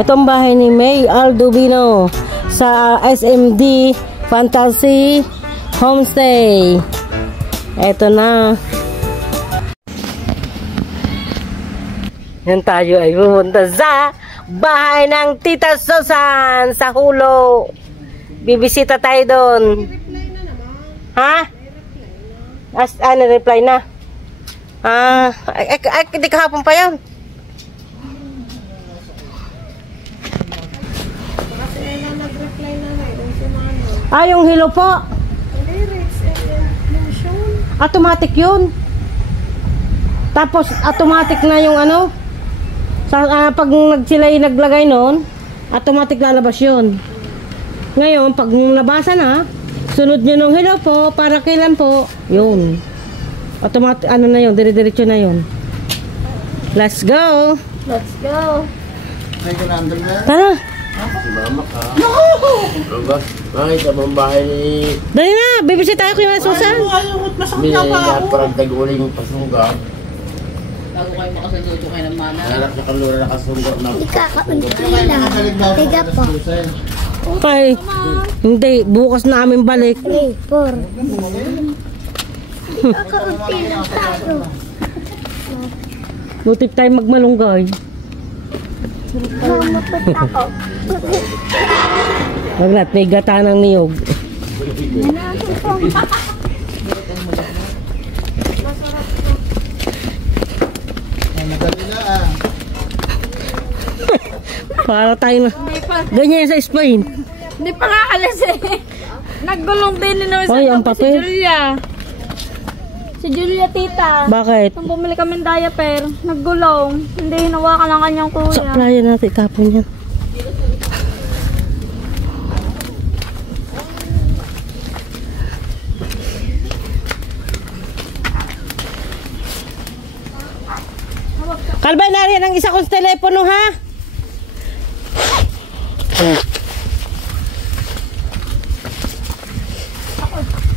Itong bahay ni May Aldovino sa SMD Fantasy Homestay. Ito na. Yan, tayo ay pumunta sa bahay ng Tita Susan sa Hulo. Bibisita tayo doon. Ha? Reply na. Hindi kahapon pa yun. Yung hello po. Automatic yun. Tapos automatic na yung ano. Pag sila'y naglagay nun, automatic lalabas yun. Ngayon, pag nabasa na, sunod nyo nung hello po, para kailan po, yun. Automatic, ano na yun, dire-diretso na yun. Let's go! Let's go! Tara! Si Mama ka. No! Bakit ang bahay ni... Dali na! Bibisi tayo kay Susan! May parang tag-uling pasungga. Bago kayo makasaluto kayo ng mana. Harap sa kalura nakasungga na. Hindi kakaunti lang. Tiga po. Ay, hindi. Bukas na aming balik. 3, 4. Kakaunti lang tayo. Butik tayo magmalunggay. Mapot ako. Maglat, may gata ng niyog. Para tayo na. Ganyan sa Spain. Hindi pa nga alas eh. Naggulong din naman sa ang papel. si Julia. Si Julia tita. Bakit? Nung bumili kami ng diaper, naggulong. Hindi hinawakan ng kanyang kuya. Sa playa natin itapon yan. Kalbay, nariyan ang isa kong telepono, ha?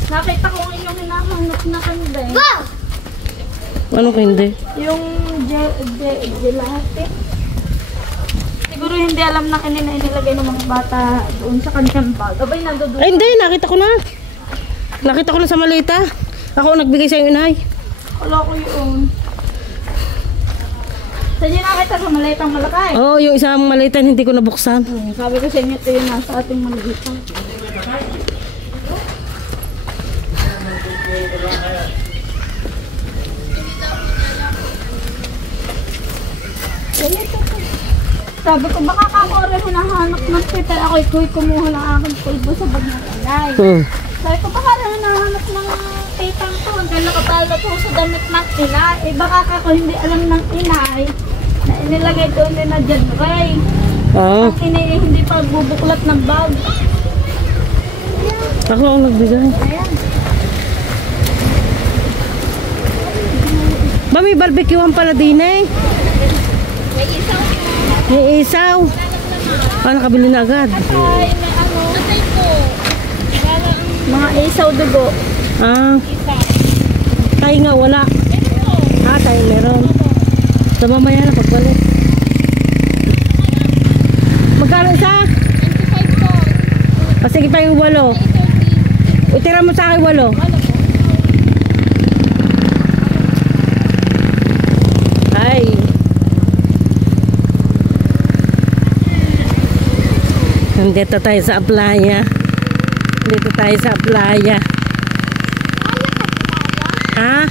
Nakita ko ang inyong hinahanap na kanbe. Ano ka hindi? Yung gelate. Siguro hindi alam na kanina inilagay ng mga bata doon sa kanyang bag. Abay, nandoon. Ay, hindi. Nakita ko na. Nakita ko na sa malita. Ako nagbigay sa inay. Wala ko yun. Saan niyo nakita sa malitang malakay? Oo, yung isang malitan hindi ko nabuksan. Sabi ko sa inyo, ito yun nasa ating malitan. Sabi ko, baka ako rin hinahanap ng Twitter. Ako'y kumuha ng aking pulbo sa bag ng inay. Sabi ko, baka rin hinahanap ng titang ko. Dahil nakapala po sa damit ng inay. Eh, baka ako hindi alam ng inay na inilagay doon din na John Ray. Ang inay hindi pa bubuklat ng bag. Ako ang nagbigay. Ayan. Ba, may barbecuean pala din eh. May isaw. May isaw. Nakabili na agad. Ay, may ano. Atay po. Mga isaw dugo. Tayo nga wala. Tayo meron. Sa mamaya na pagbalik. Magkano isa? 25 po. Sige tayong 8. Itira mo sa akin 8. Ay. Nandito tayo sa playa. Dito tayo sa playa. Ha?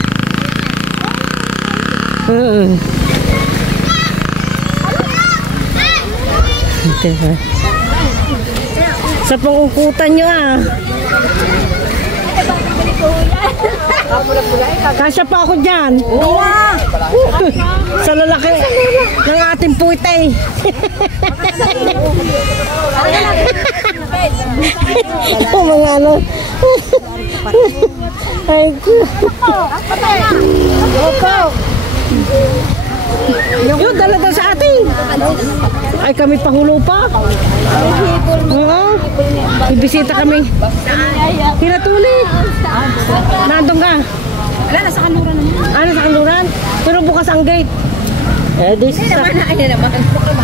Diba? Sa pangukutan nyo Kasya pa ako dyan. Sa lalaki ng ating puwitay. Mga ano. Ay ko. Yung dala sa atin. Ay kami pahulo pa. Ibisita kami. Tiratuli. Nandun ka. Wala, nasa kanuran naman. Nasa kanuran? Pero bukas ang gate. This is Hindi naman.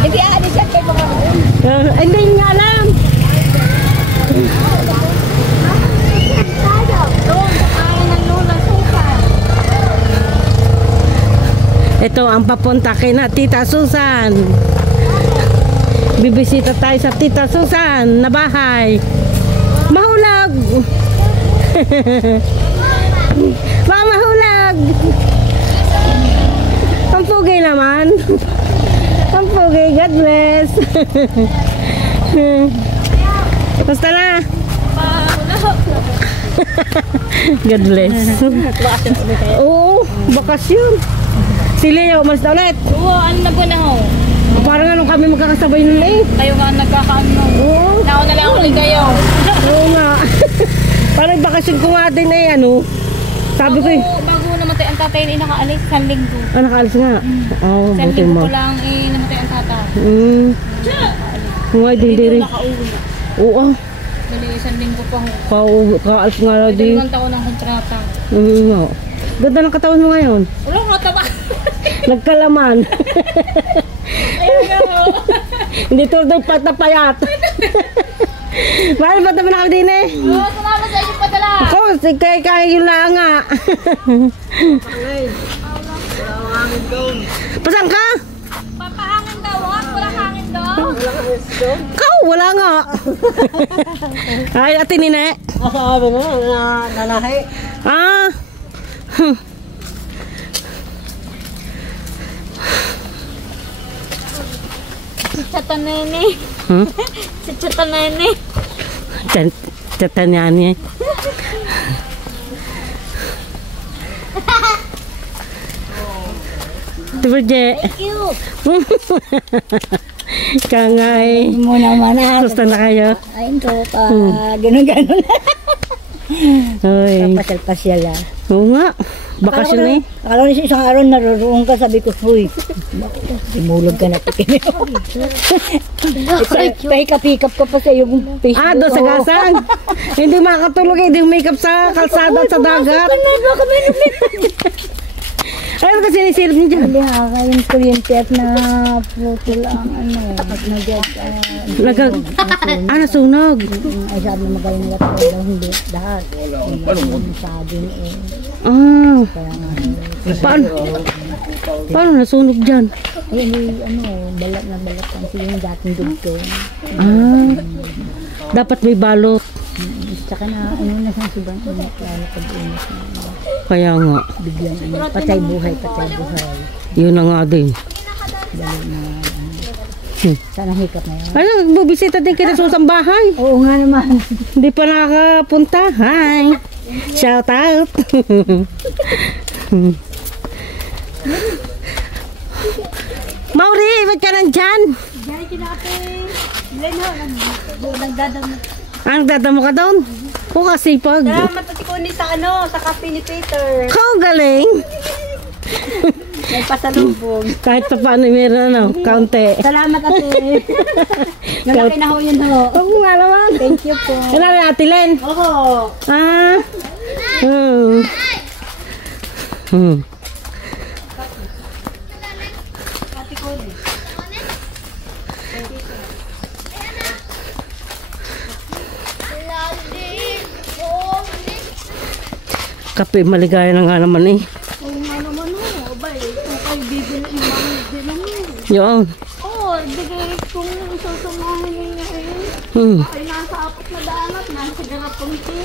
Hindi, siya kayo mga Hindi niya alam. Doon, kaya ng Lola Susan. Ito ang papunta kay na Tita Susan. Bibisita tayo sa Tita Susan na bahay. Mahulag! Baka mahulag! Ang pugay naman. Ang pugay. God bless. Basta na. God bless. Oo, bakasyon. Si Leo, mas na ulit. Oo, ano na po na ho? Parang anong kami magkakasabay nun eh. Kayo nga nagkakaano. Oo. Nauna lang ulit kayo. Oo nga. Parang bakasyon ko nga din eh, ano. Sabi ko eh. Bago namatay ang tatay ni nakaalis, 1 linggo. Ah, nakaalis nga. Oo, 1 buti linggo mo. ko lang namatay ang tatay. Nga, hindi rin. Nakauwi. Oo, Dali, 1 linggo pa ho. kaalis nga na di. 2 taon ng kontrata. Nga. Ganda ng katawan mo ngayon. Wala nga taba. Nagkalaman. Ayun nga ho. Hindi tulad patapayat. Bakit ba tabi na kami din eh? Oo, sumama sa inyo padala. Ako, kaya yun lang nga. Pasan ka? Papahangin daw, wala hangin daw. Ikaw, wala nga. Ay, ate nine. Sabi mo, nanahi. Ah. Si Chatanene. Hmm? Si Chatanene. Chatan niya niya. Tuberje. Thank you. Kangay. Mo naman ha. Gusto na kayo? Ay, ito pa. Ganun-ganun. Uy. Pasyal-pasyal ah. Oo nga. Bakasyon eh. Akala ko isang araw naroon ka, sabi ko, huy, simulog ka na tikin. Pahikap-hikap ka pa sa iyong Facebook. Ah, doon sa gasang. Hindi makakatulog eh. Hindi makeup sa kalsada at sa dagat. Ayun kasi nisilip niyo dyan. Hindi nga, yung kuryente at na putol ang ano, at Nagag... nasunog. ay sabi na magaling nila ko daw, hindi, lahat. Sabi eh, Ah, kaya nga, paano nasunog dyan? eh, ano, balat na balat ang siya yung dating dugtong. Ah, dapat may balot. Tsaka na, ano na siyang subang init, lalo pag-init na, Kaya nga. biglang init, patay buhay. Yun na nga din. Dali na, sana hikap na yun. Ano, bubisita din kita sa isang bahay. Oo nga naman. Hindi pa nakakapunta. Hi. Shout out. Mauri, ba't ka nandyan? Diyan kinapin. Nagdadam. Ang dadamo ka doon? O kasipag. Salamat at ikunin sa ano, sa kape ni Peter. Ikaw galing. May pasalubong. Kahit pa paano meron ano, kaunti. Salamat ate. Nalaki na ho yun ho. Oo nga naman. Thank you po. Ano rin Ate Len? Oo. Ah. Hmm. Kape, maligaya na nga naman eh. Oo nga naman ho. Abay, kung kayo bibili yung mga din naman. Yun. Oo, bigay kung susamahin niya eh. Hmm. Ay nasa apat na daan at nasa garapunti.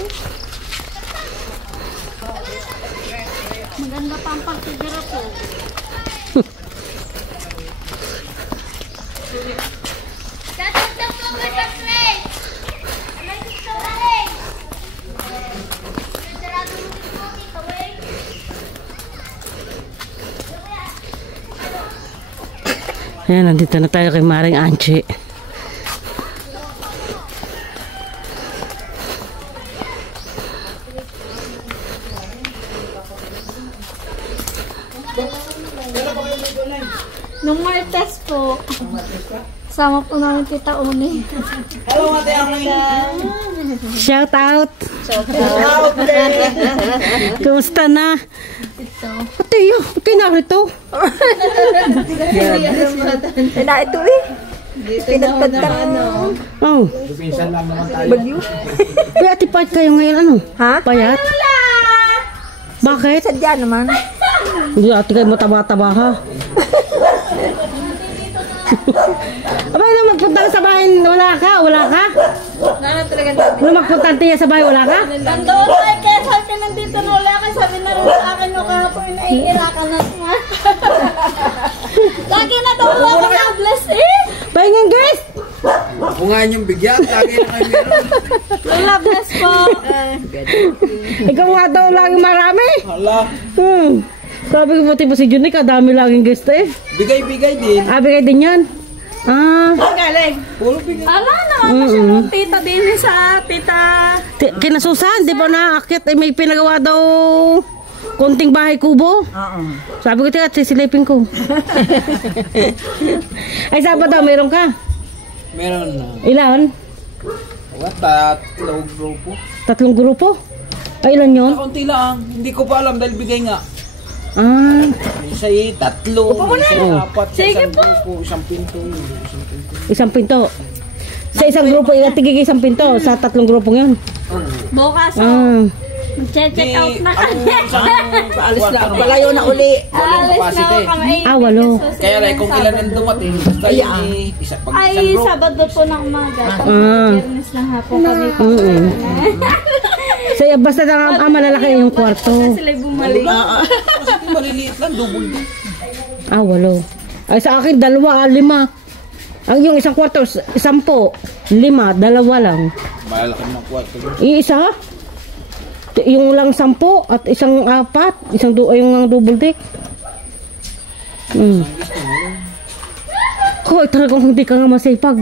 Maganda pa ang pagsigara po. Ayan, nandito na tayo kay Maring Anchi. Nung Martes po, sama po namin kita Uni. Shout out. Kumusta na? Ate, yo, okay na rito. Na ito eh. Oh. Pinsan lang naman tayo. Kaya ati payat kayo ngayon, ano? Ha? Payat? Bakit? Sadya naman. Hindi ati kayo mataba-taba ha. Abay na magpunta ka sa bahay, wala ka? Nung magpunta niya sa bahay, wala ka? Nandoon tayo kaya sabi ka nandito na wala ka. Sabi na rin sa akin no kahapon na iirakan na nga. Lagi na daw ako na bless eh. Pahingan guys! Ako nga yung bigyan. Lagi na kayo meron. Lola bless po. Ikaw nga daw lagi marami. Hala. Sabi ko pati po si Junik, dami laging guest eh. Bigay-bigay din. Bigay din yan. Galing. Puro bigay. Ala naman pa siya ng tita din sa tita. Kinasusan, di ba naakyat eh, may pinagawa daw konting bahay kubo. Sabi ko tiyak, sisilipin ko. Ay sabi daw, meron ka? Meron na. Ilan? Tatlong grupo. 3 grupo? Ay ilan yun? Kaunti lang. Hindi ko pa alam dahil bigay nga. Isa ay 3. Isa ay 4. Isang grupo. Isang pinto. Isang pinto. Sa isang grupo, tigig isang pinto. Sa 3 grupong yun. Bukas check out na kami. Alis na. Palayo na uli. Walong capacity. Walo. Kaya like kung ilan ang dumating. Basta yun isa pag isang Ay, grupo. Sabado po ng umaga. Biyernes ng hapon kami po. So, basta na malalaki yung kwarto. Sila'y bumalik. Kasi kung maliliit lang, double din. Walo. Ay sa akin, 2, 5. Ang yung isang kwarto, 10, 5, 2 lang. Malaki ng kwarto. Iisa? Yung lang 10 at isang 4, yung double deck. Hoy, talagang hindi ka nga masipag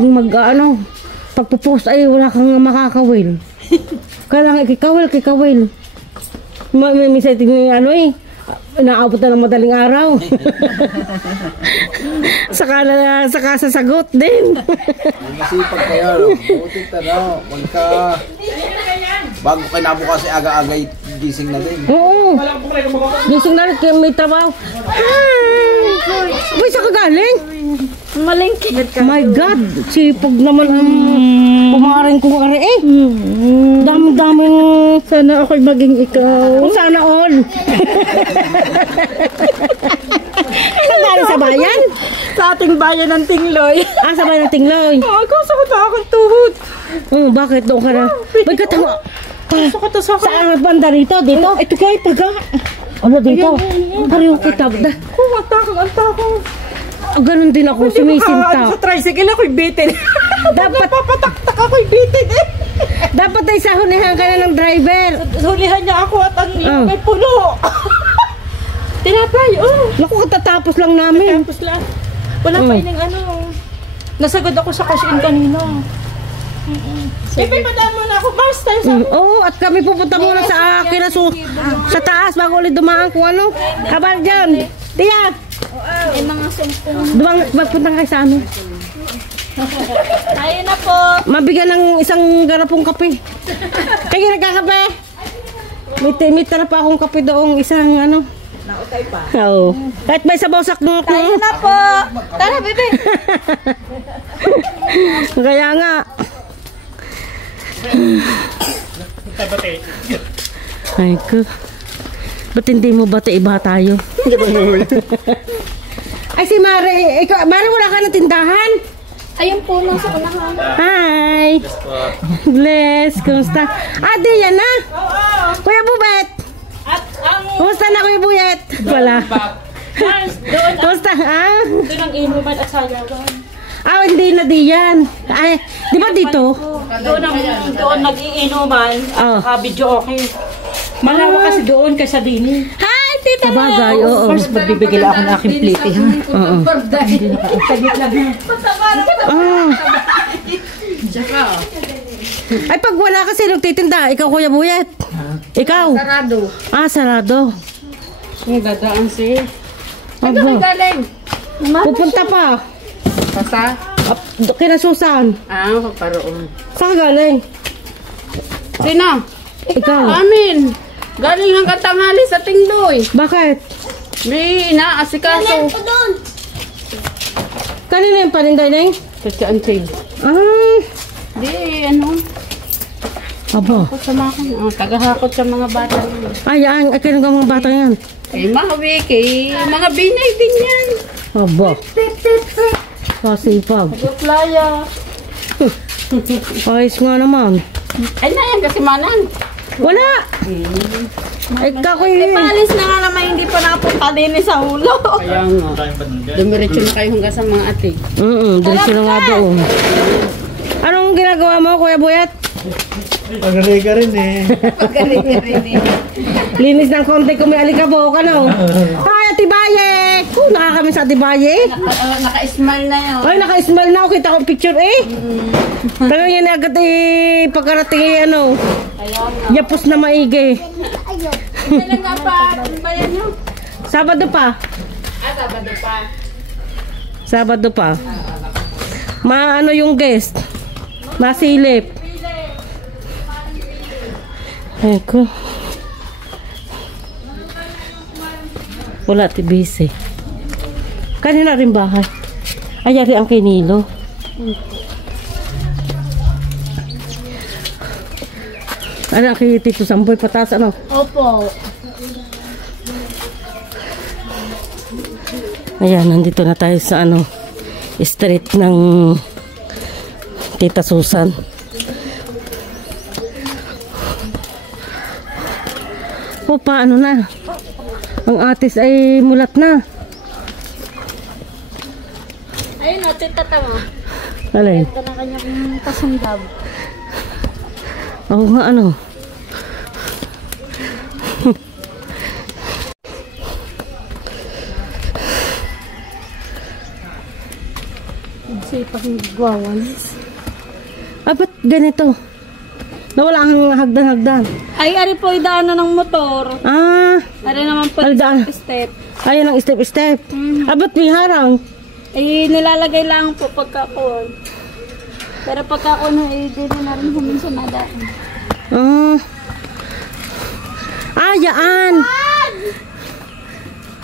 pagpo-post ay wala kang makakawil. Kailangan kikawil. May setting inaabot na ng madaling araw. saka sasagot din. Masipag kayo. Buti tanaw. Magka... Bago kinabukas ay aga-aga gising na din. Oo. Gising na rin kaya may trabaho. Uy, saan ka galing? Malingki. My God, sipag naman ang pumaring kong ari eh. Dami-daming... Sana ako'y maging ikaw. Sana all. Ano galing sa bayan? Sa ating bayan ng Tingloy. Sa bayan ng Tingloy. Kasakot na akong tuhod. Bakit doon ka na? Ba't ka tawa? Sakot na sakot. Saan banda rito? Dito? Ito kayo, taga. Ano dito? Pareho kita. Kung ang takong. Ganun din ako, sumisinta. Sa tricycle ako'y bitin. Dapat Papataktak ako'y bitin eh. dapat ay sahunihan ka na ng driver. Hulihan niya ako at ang may puno. Tinapay, Naku, katatapos lang namin. Tapos lang. Wala pa ining nasagad ako sa cash in kanina. May madamo na ako, basta Oo, at kami pupunta muna sa sa taas bago ulit dumaan kung ano. Habang dyan. Tiya, May mga sumpong. magpunta kayo sa amin. Tayo na po. Mabigyan ng isang garapong kape. Kaya nagkakape. May tara pa akong kape doong isang Nautay pa. Oo. Kahit may sabawsak mo. Tayo na po. Tara, bebe. Kaya nga. Ay ko. Ba't hindi mo iba tayo? Ay si Mare, Mare wala ka ng tindahan? Ayun po, nasa unahan. Hi! Bless! Kumusta? Di yan na! Kuya Bubet! Kumusta na Kuya Buyet? Wala. Kumusta? Doon ang inuman at sayawan. Hindi na diyan. Ay, di ba dito? Doon nag-iinuman. Video okay. Malawa kasi doon kaysa din. Hi, tita mo! Sabagay, oo. First, magbibigil ako ng aking plate. Oo. Ay, pag wala kasi nagtitinda, ikaw Kuya Buyet. Ikaw? Sarado. Sarado. Ang dadaan si. Aba. Galing. Pupunta pa. Pasa? Kina Susan. Pagparoon. Saan ka galing? Sino? Ikaw. Amin. Galing hanggang tanghali sa Tingloy. Bakit? May inaasikaso. Kanina yung paninday na Tatsaan tayo. Di, ano? Aba. Hakot sa mga, tagahakot sa mga bata yun. Ayan, akin ang mga bata yan. Eh, mahawi kay mga binay din yan. Aba. Kasipag. Playa. Ayos nga naman. Ay na yan kasi manan. Wala! Ay, kakoy. Palis na nga naman hindi pa napunta din sa ulo. Kaya nga. Dumiretso na kayo hanggang sa mga ating. Diretso na nga doon. Anong ginagawa mo, Kuya Buyat? Pagaliga rin eh. Linis ng konti kung may alikabok, ano? Ay, Ate Baye! Nakakamiss Ate Baye. Naka-smile na yun. Ay, naka-smile na ako. Kita ko picture eh. Pero yan agad eh, pagkarating eh, ano. Yapos na maigi. Kailan nga pa? Bayan nyo? Sabado pa. Sabado pa. Sabado pa. Maano yung guest? Masilip. Eko. Wala tibisi. Kanina rin bahay. Ayari ang kinilo. Ano ang kay Tito Samboy patas ano? Opo. Ayan, nandito na tayo sa ano, street ng Tita Susan. O, paano na? Ang atis ay mulat na. Ayun o, tita tama. Alay. Ito na kanyang kasundab. Oo nga ano. Sipag nagwawalis. Ah, ba't ganito? Nawala ang hagdan-hagdan. Ay, ari po idaanan ng motor. Ah, Ari naman po Aldaan. step. ayan ang step-step. Ah, ba't may harang? Eh, nilalagay lang po pagkakuan. Pero pagkakuan, eh, di na rin huminsan na daan. Ah, yaan.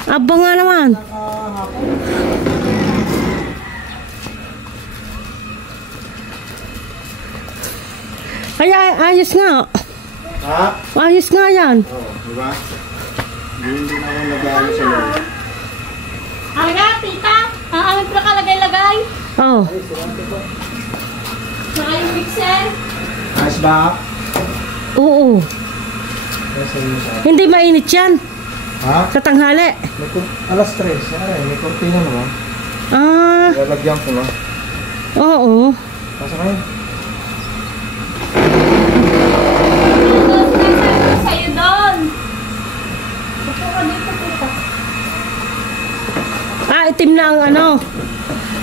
Aba nga naman. Ay, ayos nga. Ha? Ayos nga yan. Oo, diba? Hindi na ako nag-ano sa loob. Aga, tita! Ano pa nakalagay-lagay? Oh. Saka yung mixer. Ayos ba? Oo. Hindi mainit yan. Ha? Sa tanghali. Alas 3. Ay, may kortina naman. Ah, Lalagyan ko na. oo. Pasa kayo. Sa'yo doon. Upo ka dito, tita. Ah, itim na ang ano.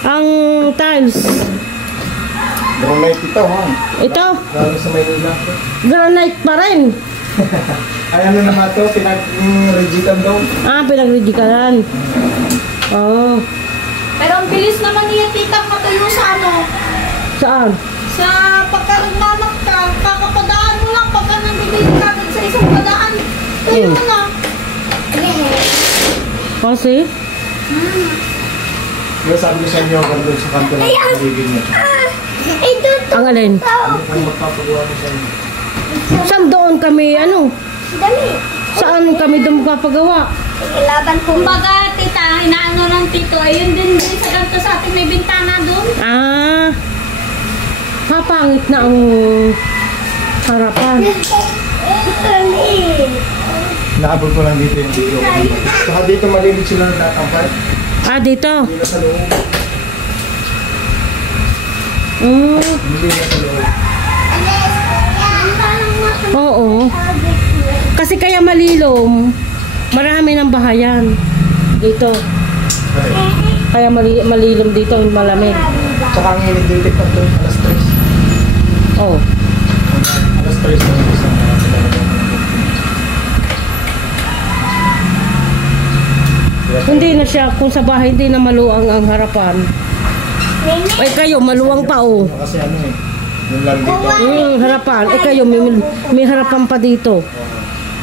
Ang tiles. Granite ito, ha? Ito, Galing sa Maynila. granite pa rin. Ay, ano naman ito? Pinag-regitan daw. Ah, pinag-ridikalan. Oo. Pero ang bilis naman niya, tita, matuyo sa ano. Saan? Sa pagkarugmamak ka, kakapadaan mo lang pagka nandibig ka sa isang padaan. Tuyo na. Kasi? Yung sabi ko sa inyo, doon sa kanto ng paligid niya. Ang alin? Ano magpapagawa mo sa inyo? Saan doon kami, ano? Dali. Saan kami doon magpapagawa? Ilaban ko. Kumbaga, tita, inaano ng tito, ayun din sa ganito sa ating may bintana doon. Ah, papangit na ang harapan. Naabot ko lang dito yung video. Saka dito malilit sila nagtatampay. Ah, dito. Hindi na sa loob. Hindi na sa loob. Oo. Kasi kaya malilom, marami ng bahayan dito. Kaya malilom dito, malamig. Saka ang init dito pag alas 3. Oh. Alas 3 na isang Hindi na siya, kung sa bahay hindi na maluwang ang harapan. Ay kayo, maluwang pa oh. kasi ano eh. Yung lang dito. Harapan. Eh kayo, may harapan pa dito.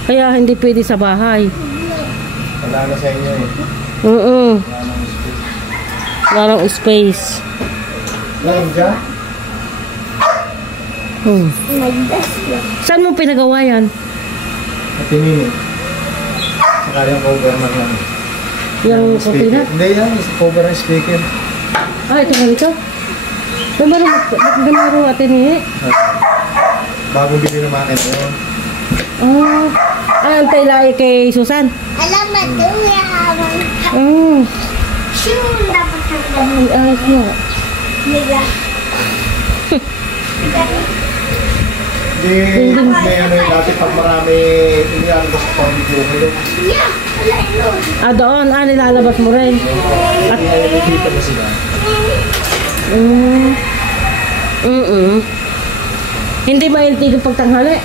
Kaya hindi pwede sa bahay. Wala na sa inyo eh. Oo. Wala nang space. Wala nang space. Lain dyan? Saan mo pinagawa yan? At tininin. Saka yung cover ng ano. Yung speaker. kupina? Hindi yan, yung cover ng speaker. Ito nga ito. Gamaro atin niya. Bagong bili ng makina yun. Antay lai kay Susan. Alam mo, tuya habang sure dapat ang Ay, ayos nga. nila. Hindi, may ano yung dati pag marami, hindi alam ko sa pang-video ko yun. Yeah, wala yun. Doon. Nilalabas mo rin. At dito na sila. Hindi maintig yung pagtanghali.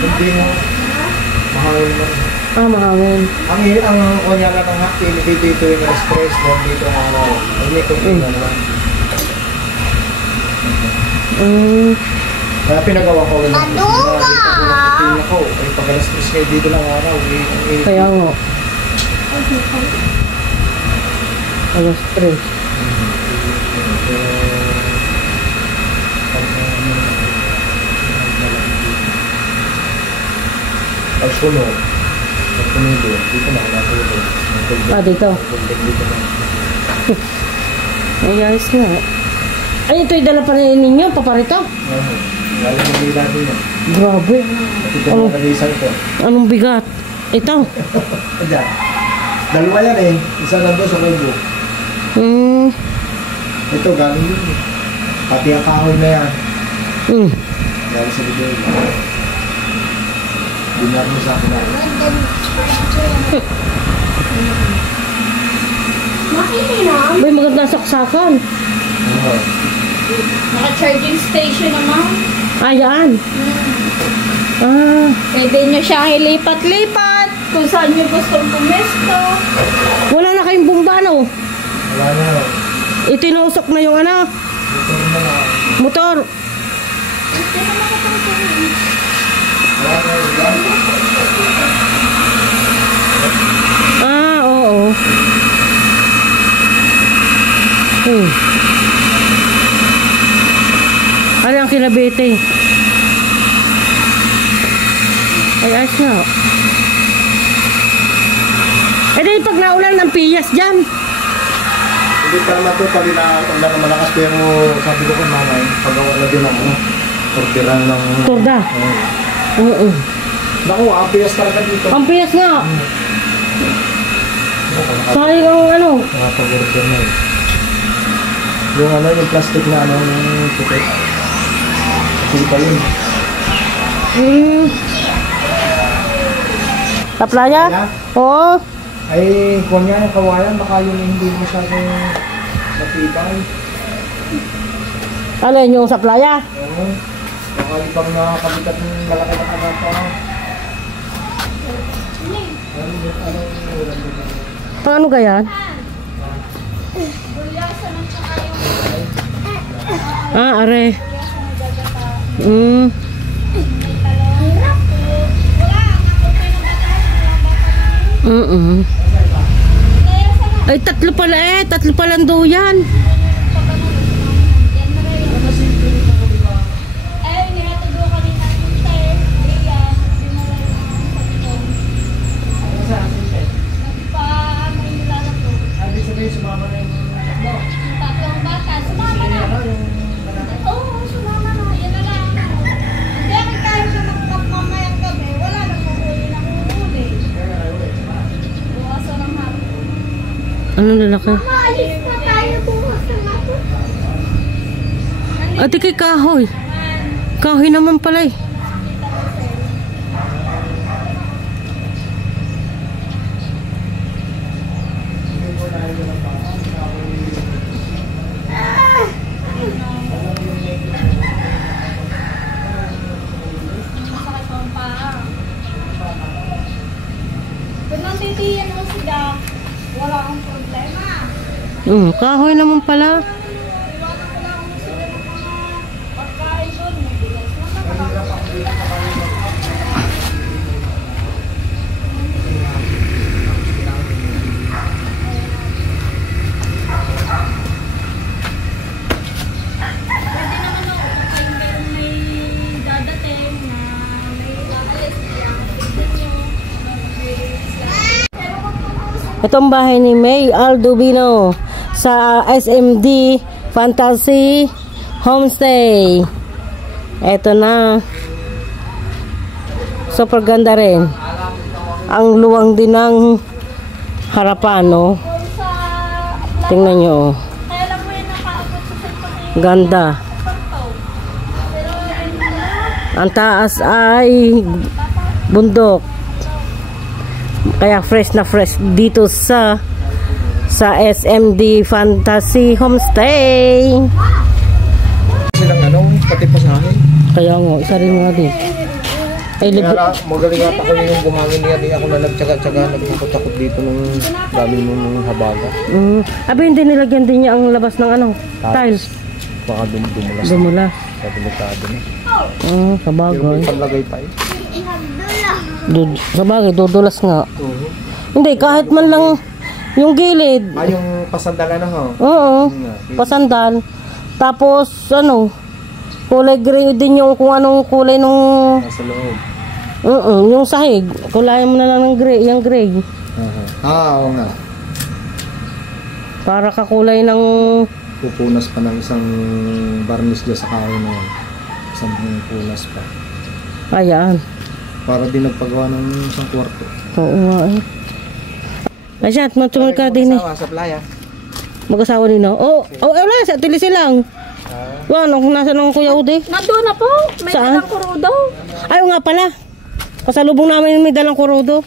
Hindi mo, mahal naman. Mahangin. Ang kunya lang ng hakil, dito yung express, doon dito ang ano, hindi ko naman. Kaya pinagawa ko rin. Maduga! Ako, ay pag-alas-tres kayo dito ng araw. Kaya nga. Alas 3. Pag sunod, pag tumido, dito na nakatulog. Dito. Dito na. Ay, ayos nga. Ay, ito'y dala pa rin ninyo, paparito. Lalo na nila din yan. Grabe. At ito mga kalisang ito. Anong bigat? Ito. Ayan. Dalawa yan eh. Isa nandun sa kubo. Ito galing yun. Pati ang kahoy na yan. Galing sa video. Binar mo sa akin na. Makinig. May magandang saksakan. Naka-charging station naman. Ayan. Pwede nyo siyang ilipat-lipat kung saan nyo gustong pumesto. Wala na kayong bumbano. Wala na. Itinusok na yung ano. Ito na na. Motor. Wala na. Oo. Ano ang kinabete? Ay, ayos nga. Eh di pag naulan ng piyas dyan. Hindi pa naman ito pag na malakas pero sabi ko kung mamay, pagawa na din ang ano, orderan ng... Kurda. Oo. Naku, ang piyas talaga dito. Ang piyas nga. Sayang ang ano. Nakapag-order na eh. Yung ano, yung plastic na ano, yung puti. Kasi pa yun. Sa playa? Oo. Ay, kung yan yung kawayan, baka yun hindi masyadong matibay. Alin yung sa playa? Oo. Baka ibang nakakabigat ng malaki na kagat pa. Paano ganyan? Are. Ay, tatlo pala eh. Tatlo palang duyan. Tatlong bata, sumama na. Oo, sumama na. Yan na lang. Kaya kahit na magpapamayang gabi, wala na puhuli na puhuli. Buwaso ng hapon. Ano lalaki? Maalis na tayo bukas na ako. Ate kay kahoy. Kahoy naman pala eh. Masakit pa ang paa. Kung nanditiyan mo sila, wala akong problema. Kahoy naman pala. Iwanan ko lang kung sila ng mga pagkain doon. May bigas naman. Ito ang bahay ni May Aldovino sa SMD Fantasy Homestay. Ito na. Super ganda rin. Ang luwang din ng harapan, no? Tingnan nyo. Kaya lang mo yun nakaabot sa cellphone. Ganda. Ang taas ay bundok. Kaya fresh na fresh dito sa SMD Fantasy Homestay. Silang ano, pati pasahin. Kaya nga, isa rin nga din. Ay, Kaya magaling ata ko yung buhangin niya. Di ako na nagtsaga-tsaga, nagkakot-tsakot dito nung daming nung habaga. Abi, hindi nilagyan din niya ang labas ng ano, tiles. Baka dumulas. Dumulas. Kaya delikado na. Sa bagay. Yung panlagay pa eh. Sa bagay, dudulas nga. Hindi, kahit man lang yung gilid. Yung pasandala na ho. Oo, pasandal. Tapos, ano, kulay gray din yung kung anong kulay nung... Nasa loob. Yung sahig. Kulayan mo na lang ng gray, yung gray. Oo nga. Para kakulay ng... Pupunas pa ng isang varnish dyan sa kahoy na yun. Isang punas pa. Ayan. Para din nagpagawa ng isang kwarto. Oo nga eh. Asyat, matumul ka din eh. Sa playa. Mag-asawa din no? Wala, sa tilisi lang. Ano, kung nasa nung Kuya Ude? Nandun na po. May Saan? dalang kurudo. Ay, nga pala. Pasalubong namin may dalang kurodo.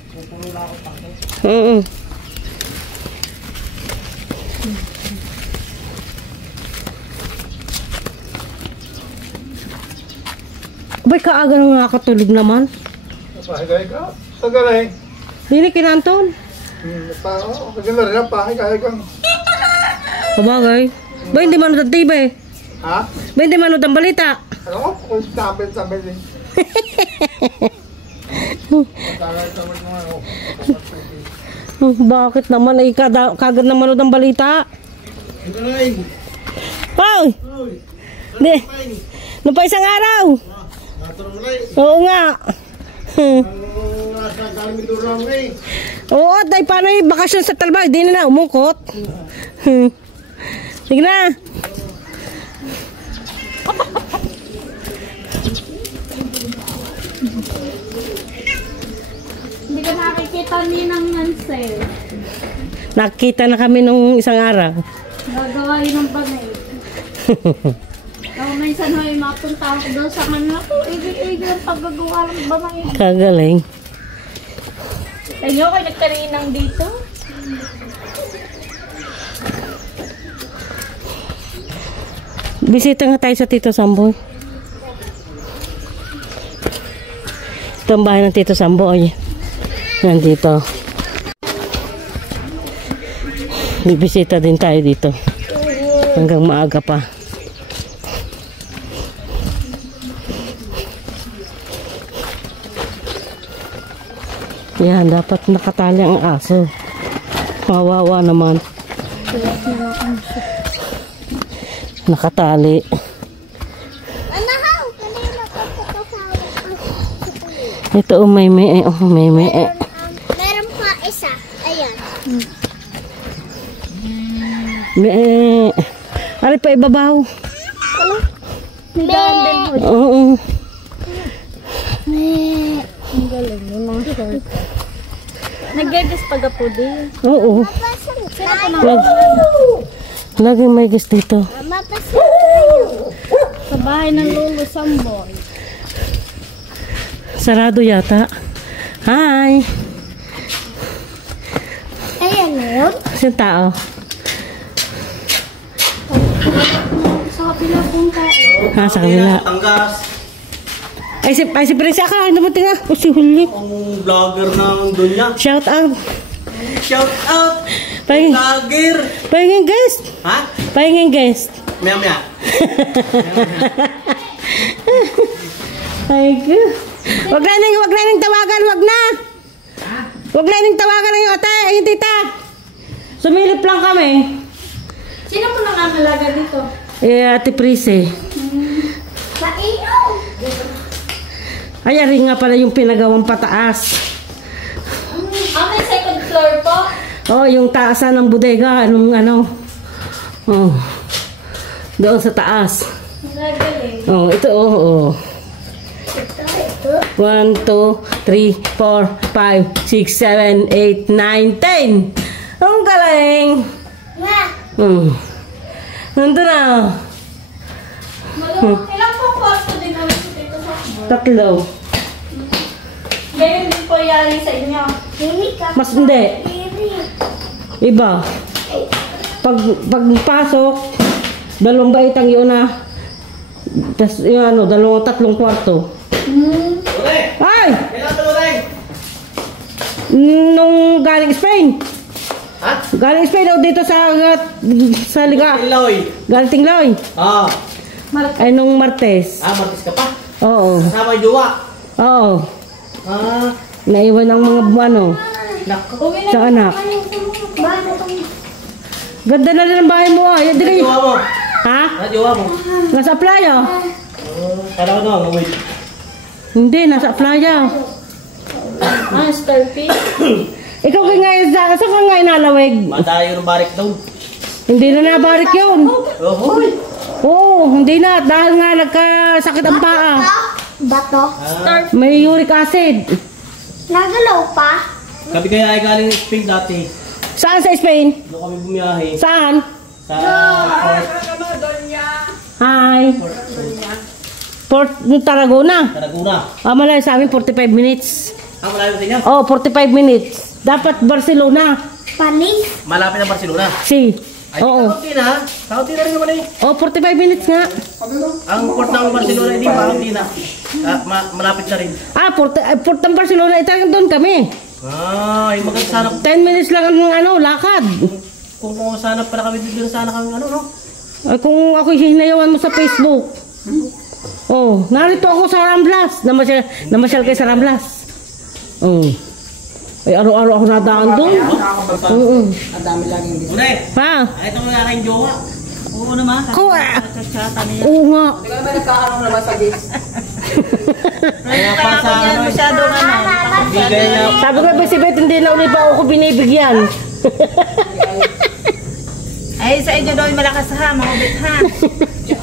Abay, kaaga nang nakakatulog naman. Pahay ka? Tagalay. Dili kinanton. Kaganda rin ang pahay kang. Kabagay. Ba, hindi manood ang TV. Ha? Ba, hindi manood ang balita. Ano? Kung sabit din. Bakit naman ay kagad na manood ang balita? Hoy! Di. Nung pa isang araw. Oo nga. Oo, dahil paano yung bakasyon sa trabaho? Di na umungkot. Sige na. Hindi ka nakikita ni ng Nansel. Nakita na kami nung isang araw. Gagawa yun ng bagay. Ako minsan hoy, mapunta ako doon sa kanila ko. Igil-igil ang paggagawa ng bagay. Kagaling. Tayo kayo nagkarinang dito. Bisita nga tayo sa Tito Samboy. Ito ang bahay ng Tito Samboy. Nandito. Bibisita din tayo dito. Hanggang maaga pa. Yan, dapat nakatali ang aso. Kawawa naman. Nakatali. Ito may mee. Meron pa isa. Ayan. Mee. Ari pa ibabaw. Oo. Ang galing yung mga short. Nag-guess pag po din. Oo. Lagi may guest dito. Sa bahay ng Lolo Samboy. Sarado yata. Hi. Ayan na yun. Kasi tao. Sa kapila pong tao. Ha, sa kanila. Tanggas. Ay, si Prince Aka. Ano ba tinga? O si Huli. Ang vlogger ng dunya. Shout out. Shout out. Pahingin. Vlogger. Pahingin guest. Ha? Pahingin guest. Maya. Ay, ko. Wag na ning tawagan. Wag na. Wag na ning tawagan ng yung ate. Ayun, tita. Sumilip lang kami. Sino po nangangalaga dito? Ate Prise. Sa iyo. Ay, ari nga pala yung pinagawang pataas. May second floor po. Oh, yung taasan ng bodega, anong ano. Oh. Doon sa taas. Nagaling. Oh, ito oh. 1, 2, 3, 4, 5, 6, 7, 8, 9, 10. Ang galing. Nandun na. Ilang po kwarto din namin sa dito sa 3. Ganyan din po yari sa inyo. Mas hindi. Iba. Pagpasok, 2 baitang yun na. Tapos yun ano, 3 kwarto. Ay! Nung galing Spain. Ha? Galing Spain o dito sa Liga. Tingloy. Galing Tingloy. Ah. Ay nung Martes. Martis ka pa. Oo. Kasama yung jowa. Oo. Ah. Naiwan ang mga ano. Sa anak. Ganda na rin ang bahay mo ah. Yan dili. Jowa mo. Ha? Jowa mo. Nasa playa. Kala ko naman, wait. Hindi, nasa playa. Starfish. Ikaw kay ngayon, saan ka ngayon nalawig? Madayo ng barik daw. Hindi na nabarik yun. Ohoy. Oo, hindi na. Dahil nga nagkasakit ang paa. Bato. May uric acid. Nagalaw pa. Kami kaya ay galing Spain dati. Saan sa Spain? Doon kami bumiyahe. Saan? Sa Hi. Port Tarragona. Tarragona. Malayo sa amin, 45 minutes. Malayo sa inyo? Oh, 45 minutes. Dapat Barcelona. Panis. Malapit na Barcelona. Si. Ay, Oo. kaunti na. Kaunti na rin naman eh. Oh, 45 minutes nga. Ang port ng Barcelona, hindi pa kaunti na. Malapit na rin. Port ng Barcelona, itagang doon kami. Ay, maganda sana. 10 minutes lang ang lakad. Kung sana pala kami dito, sana kami no? Ay, kung ako hinayawan mo sa Facebook. Oh, narito ako sa Ramblas. Namasyal kayo sa Ramblas. Oh. Ay, araw-araw ako nadaan doon. Oo. Ang dami laging dito. Unay, Ha? ito mo na kayong jowa. Oo naman. Ko ah. Chata niya. Oo nga. Hindi ka naman nagkakaroon naman sa gifts. Kaya pa sa ano, Masyadong ano. hindi kaya Sabi ko ba si Beth, hindi na ulit pa ako binibigyan. Ay, sa inyo daw yung malakas ha, mga ubit ha.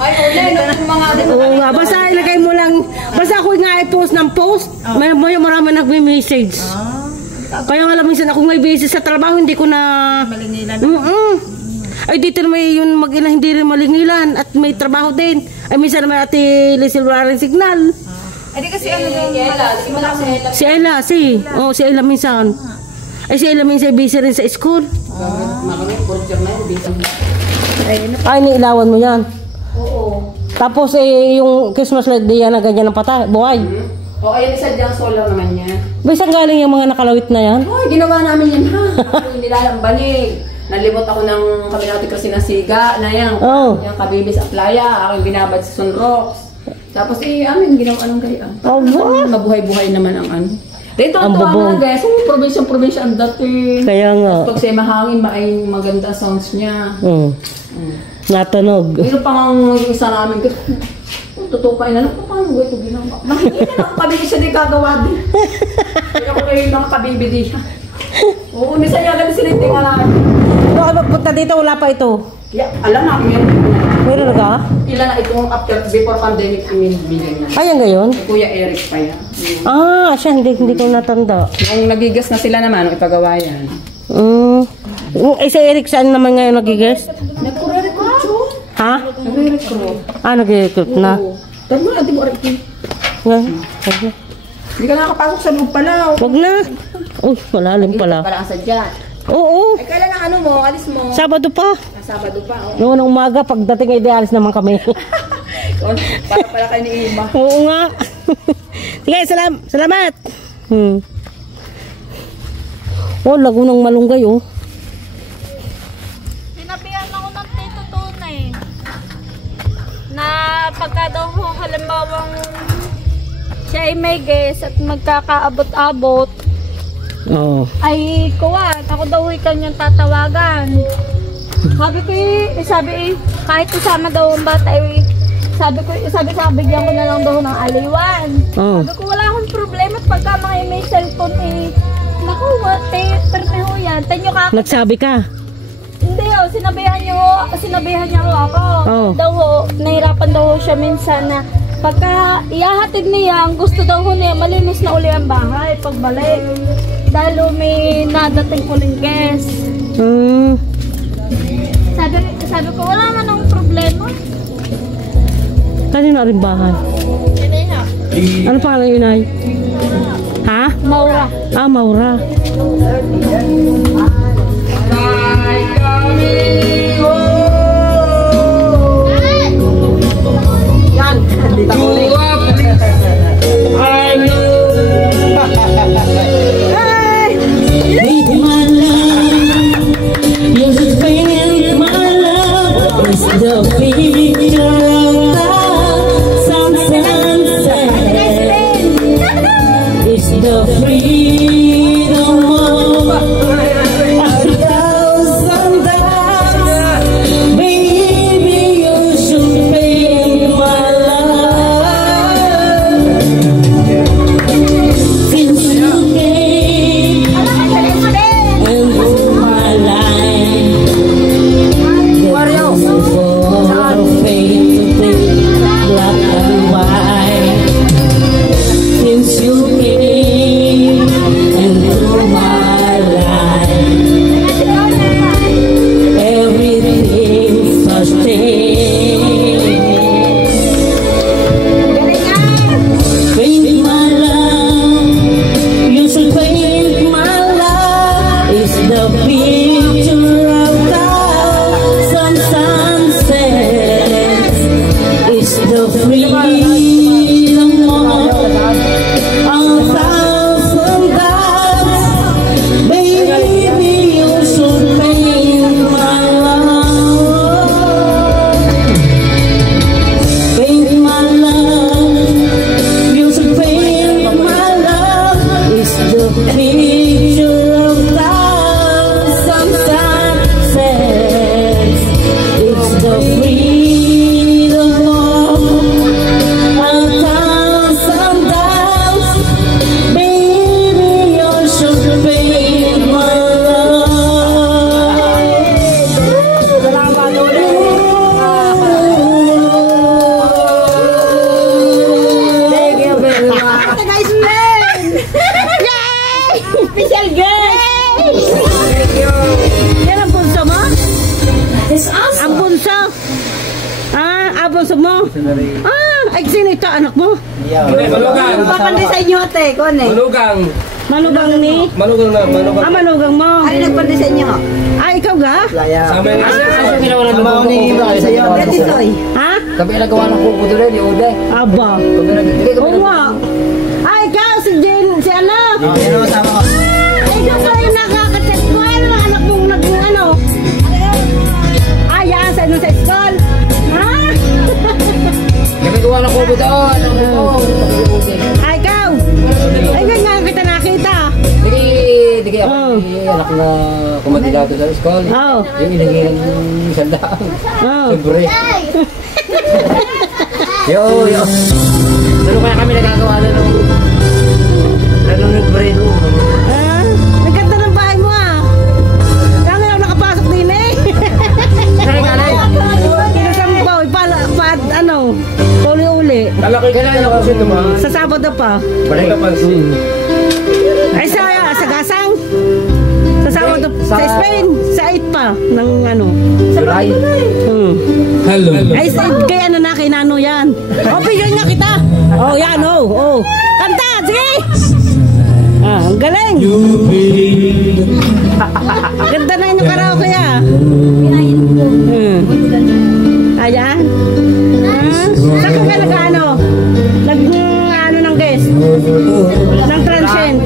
Ay, ulit. Mga Oo nga. Basta ilagay mo lang. Basta ako nga i-post ng post. May marami nagme-message. Kaya nga lang minsan ako may busy sa trabaho, hindi ko na... malingilan. Ay dito na may yun mag-ina hindi rin malingilan at may trabaho din. Ay minsan naman ati Lisil wala rin signal. Ay, di kasi ano yung malakas. Si Ella, si Ella minsan. Ay si Ella minsan busy rin sa school. Ay niilawan mo yan. Oo. Tapos yung Christmas light day yan na ganyan ng patay, buhay. O, ayun, sadyang solar naman yan. Ba saan galing yung mga nakalawit na yan? Hoy, ginawa namin yan ha. Nilalambanig. Nalimot ako ng kabilang kasi na siga na yan. Oh. Yung kabibis sa playa, aking binabad sa Sunrocks. Tapos amin ginawa anong gayaan. Oh, Mabuhay-buhay naman ang ano. Dito Ang ito ang bubong. mga guys. Probinsya ang dati. Kaya nga. Pag siya mahangin, ay maganda sounds niya. Natunog. Mayroon pa nga yung isa namin. Totoo pa ina, paano ko ito ginawa? Nakikita na ako kabibig siya di gagawa din. Kaya ko kayo mga kabibig di siya. Oo, minsan niya agad sila tingnan namin. Ano ka magpunta dito? Wala pa ito. Yeah, alam na, meron. Meron ka? Ilan na itong before pandemic amin bigyan niya. Ayan ngayon? Kuya Eric pa yan. Siya, hindi ko natanda. Nung nagigas na sila naman, nung ipagawa yan. Si Eric saan naman ngayon nag-guest? Nagre-recruit yun. Ha? Nagre-recruit. Nag-recruit na. Tag mo natin mo Eric. Hindi ka nakapasok sa loob pala. Wag na. Uy, malalim pala. Pala ka sadya. Oo. Ay, kailan ang ano mo? Alis mo? Sabado pa. Sabado pa. Oh. Noong umaga, pagdating ay dialis naman kami. Para pala kayo ni Ima. Oo nga. Sige, salamat. Oh, lagunang malunggay oh. Sinabihan ako ng Tito Tunay na pagka daw ho halimbawang siya ay may guest at magkakaabot-abot Oo. ay kuwan, ako daw ay kanyang tatawagan. Sabi kahit kasama daw ang bata ay sabi ko bigyan ko na lang daw ng aliwan. Oo. Sabi ko wala akong problema at pagka mga may cellphone naku, te, permeho yan. Tanyo ka. Nagsabi ka. Hindi oh, sinabihan niya ako. Oh. Daw ho, nahirapan daw ho siya minsan na pagka ihahatid niya, ang gusto daw ho niya, malinis na uli ang bahay pagbalik. Dahil ho, may nadating uling guest. Sabi ko, wala man ang problema. Kanino rin bahay? Ano pangalan yun ay? Ha? Maura. Ah, Maura. Yan, dito ko ulit. bunso mo? Ay, sino ito? Anak mo? Malugang. Papandi sa inyo ate, kone. Malugang. Manugang ni? Malugang na, malugang. Manugang mo. Ano nagpandi sa inyo? Ikaw ga? Sama yung Sama ni Iba sa iyo. Tisoy. Ha? Kami nagawa ng kuko doon ni Ude. Aba. Oo nga. Ikaw, si Jen, si ano? Ano sama ko? Ikaw ba yung nakakachat ko? Ano ang anak mong ano? Yan, sa school? Ha? Kami gawa ng kuko doon. Ikaw? Ay, ganyan kita nakita. Hindi ako anak na kumandidato sa school. Oo. Yung ilagay ng sandaan. Oo. Libre. Yo. Ano kaya kami nagagawa na nung libre no? Naganda ng bahay mo Kami ako nakapasok din Saan galing? Kinasambaw, uli-uli. Lalaki ka na yung kasi naman. Sa Sabado pa. Balik ka pa. Ay, sa Gasang. Sa Sabado, sa Spain. Sa 8 pa. Ng ano. July. Hello. Ay, kay ano na, kay Nano yan. Bigyan nga kita. Yan, Kanta, sige. Ang galing. Ganda na yung karaoke Ayan. Saan ka nag-ano? Nag-ano ng guest? Ng transient?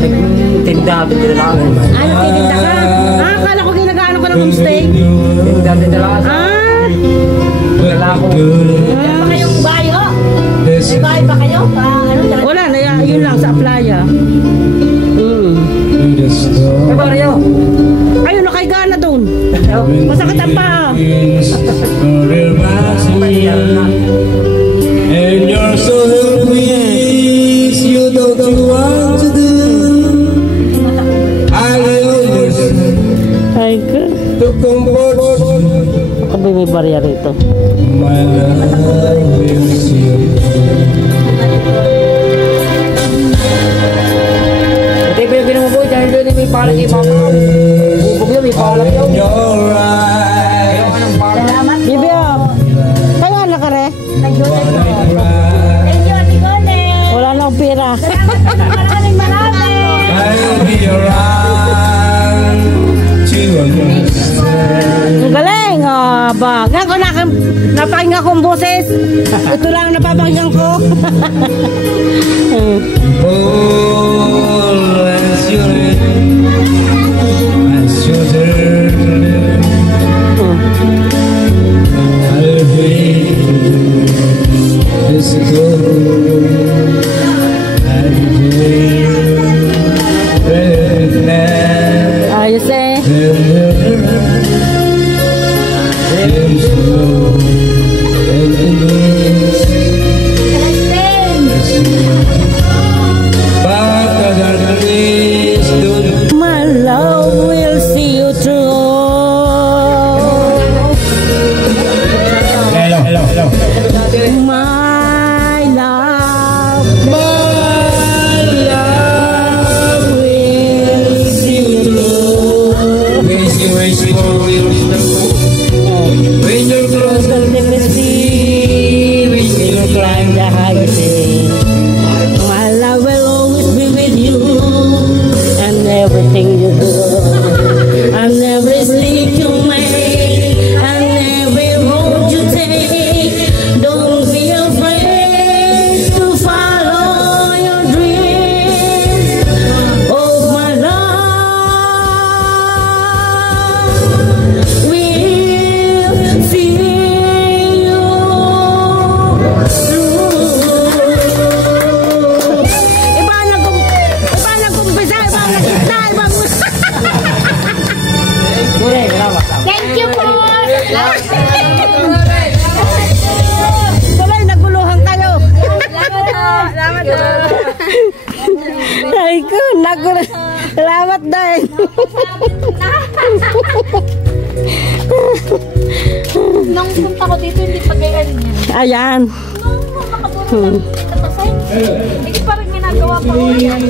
Tinda, tinda lang. Nagtitinda ka? Akala ko ginagaano ka ng homestay? Tinda lang. Wala ko. Pa kayong bayo? May bayo pa kayo? Wala na, yun lang sa playa. Hey, Mario. Ayun, nakaigana doon. Masakit ang paa. And you're so helpless, you don't know what to do. I Thank you, Ate Gone. Wala na akong pera. Maraming marami. Ang galing. Ba. Ngayon ko napakinggan kong boses. Ito lang ang napapakinggan ko. Ayos eh. My love will see you through. My love will see you through. When you're close to the sea, when you climb the highest hill, My love will always be with you, and everything you do, and every step you make, and every road you take. Don't be afraid to follow your dreams. Oh, my love will see you through. Iba nag-umpisa, iba nag-gitna, iba Thank you po. Tuloy, naguluhan kayo. Salamat po. Ay ko, salamat din. Nung punta ko dito, hindi pa gayaan niya. Ayan. Nung makatulong lang dito kasi, hindi pa rin ginagawa pa ko yan.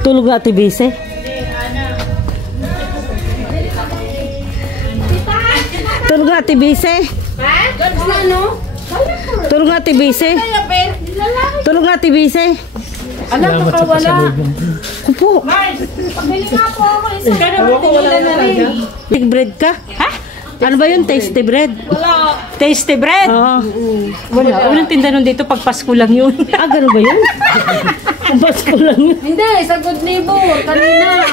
Tulog na tibise. Tulog na tibise. Tulog na tibise. Tulog na tibise. Alam, makawala. Kupo. Pabili nga po ako. Isa ka Big bread ka? Ha? Ano ba yun? Tasty bread? Tasty bread. Oo. Wala. Unang tinda nun dito pag Pasko lang yun. Ah, gano'n ba yun? Ang Pasko lang yun. Hindi, sa Good Neighbor. Kanina.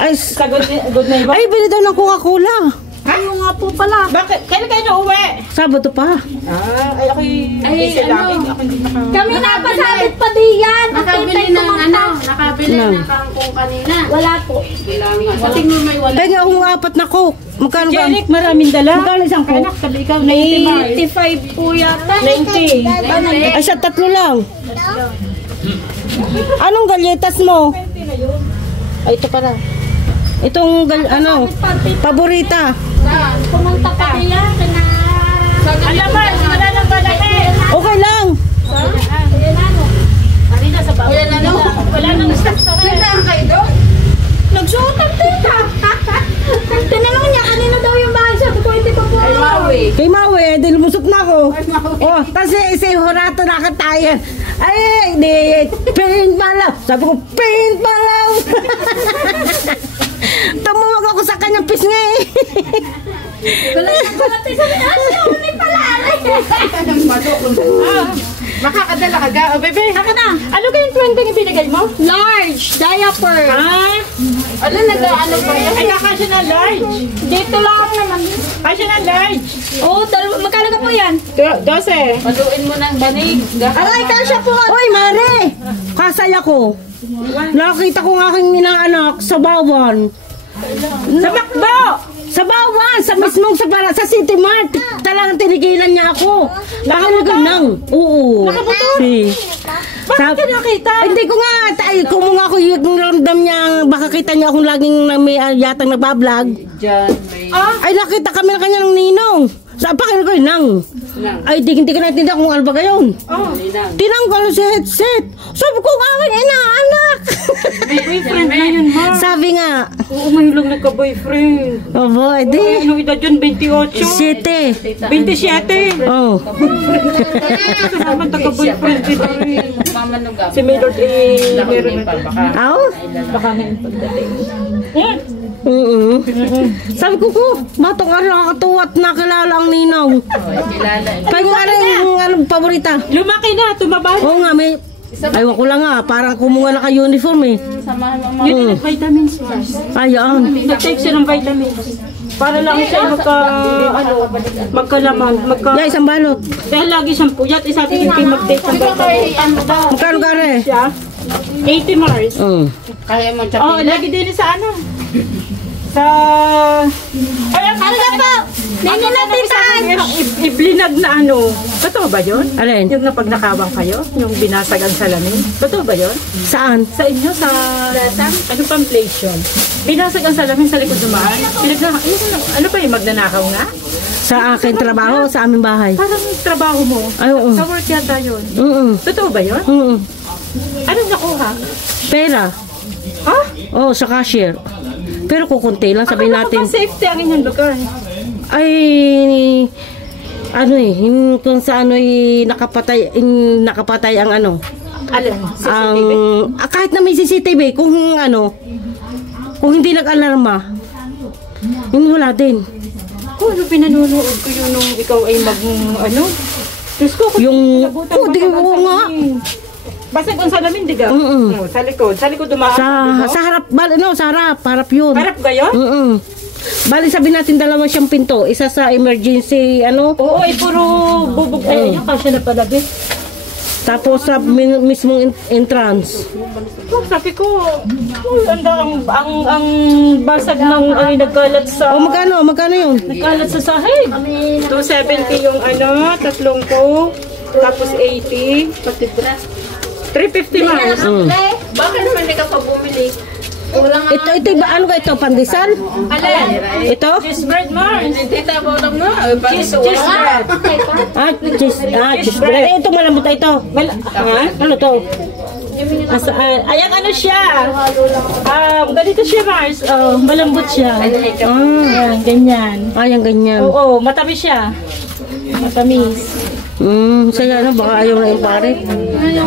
Ay, Sa Good Neighbor. ay, bili daw ng Coca-Cola. Ano nga po pala. Bakit? Kailan kayo na-uwi? Sabado pa. Ay, ako'y busy lagi. Ako hindi Kami napasabit pa diyan. Nakabili ng nakabili Nang. ng kangkong kanina. Wala po. Sa tingin mo may wala. Kaya akong apat na Coke. Magkano ba? Janik, maraming dala. Magkano isang Coke? Anak, sabi ikaw, 90 85 po yata. 90. Ay, siya tatlo lang. Anong galyetas mo? Ay, ito pala. Itong, paborita. Pumunta pa diyan. Alaman, wala nang balaki. Okay lang. Kanina sa bawah. Wala nang stock sa rin. Nagsuot ang tita. Tinanong niya kanina daw yung bahay. Sabi ko, hindi pa po. Kay Maui, di lumusot na ako. Oh, kasi si Horato nakatayan. Ay, di, paint palaw. Sabi ko, paint palaw. Tumuwag ako sa kanyang pisngi. Wala tayo sabi na. Hindi pala. Makakadala ka ga. O, bebe. Haka na. Ano kayong 20 yung binigay mo? Large diaper. Ano nag-ano ba yan? Ay, kakasya na large. Dito lang naman. Kasya na large. Oo, magkano ka po yan? 12. Paluin mo ng banig. Aray, kasya po. Hoy, Mare! Kasaya ko. Nakita ko ng aking inaanak sa Bawan. Sa Macdo! Sa Bawan! Sa mismong sa City Mart. Talagang tinigilan niya ako. Nakalagan lang. Oo. Nakamotor? Si. Bakit ka nakita? Hindi ko nga. Kung nga ako yung ramdam niya, baka kita niya akong laging may yatang nagbablog. Diyan may... Ay, nakita kami na kanya ng ninong. Sa apakin ko yun lang. Ay, hindi ka naintindihan kung ano ba gayon. Tinanggal sa headset. Sabi ko, aking inaanak. Boyfriend na yun, ma. Sabi nga. Oo, mahilong nagka-boyfriend. Oh boy, di. Yung edad yun, 28. 7. 27. Oh. Naman taga-boyfriend dito rin. Si Maynard meron na ito. Aw? Baka na yung pagdating. Sabi ko batong nakakatuwa at nakilala ang ninaw. Kaya nga yung anong paborita. Lumaki na, tumaba. Oo nga, may... Aywan ko lang nga, parang kumuha naka-uniform eh. Yun yung vitamins. Ayan. Nag-take siya ng vitamins. Para lang siya magkalaman. Yeah, isang balot. Dahil lagi siyang puyat, isabi hindi mag-take ng vitamins. Magkano ka rin? Siya, 80 Mars. Kaya mo siya. Oo, lagi din sa ano. Sa... Ay, ano na po? Nino natin saan? Iblinag na ano. Totoo ba yun? Alin? Yung napagnakawang kayo? Yung binasag ang salamin? Totoo ba yun? Saan? Sa inyo, sa... Ano pang place yun? Binasag ang salamin sa likod dumaan. Ano pa yung magnanakaw nga? Sa akin trabaho, sa aming bahay. Parang trabaho mo. Ay, oo. Sa work yata yun. Totoo ba yun? Anong nakuha? Pera. Ha? Oo, sa cashier. Pero kukunti lang, sabihin natin. Ako safety ang inyong lugar. Ay, ano eh, kung sa ano nakapatay ang ano. Alin? Ang, kahit na may CCTV, kung ano, kung hindi nag-alarma, yun wala din. Kung ano pinanunood ko yun nung ikaw ay ano? Diyos ko, yung, di ko nga. Basag ang salamin, di ka? Sa likod. Sa likod dumaan. Sa harap, sa harap yun. Harap ba yun? Bali, sabi natin dalawa siyang pinto. Isa sa emergency, ano? Oo, puro bubog. Ay, yung kasi na palabit. Tapos sa mismong entrance. Sabi ko, ang basag ng nagkalat sa... O, magkano yun? Nagkalat sa sahig. 270 yung ano, tatlong ko. Tapos 80. Pati brass. 350 Mars. Bakit naman hindi ka pa bumili? Ito ba? Ano ka ito? Pandesal? Alin? Ito? Cheese bread, Mars. Hindi tayo bottom na. Cheese bread. Cheese bread. Ito malambot ito. Ano to? Ayan ano siya. Ganito siya, Mars. Malambot siya. Ayan, ganyan. Ayan, ganyan. Oo, matamis siya. Matamis. Saya na, baka ayaw na yung pare.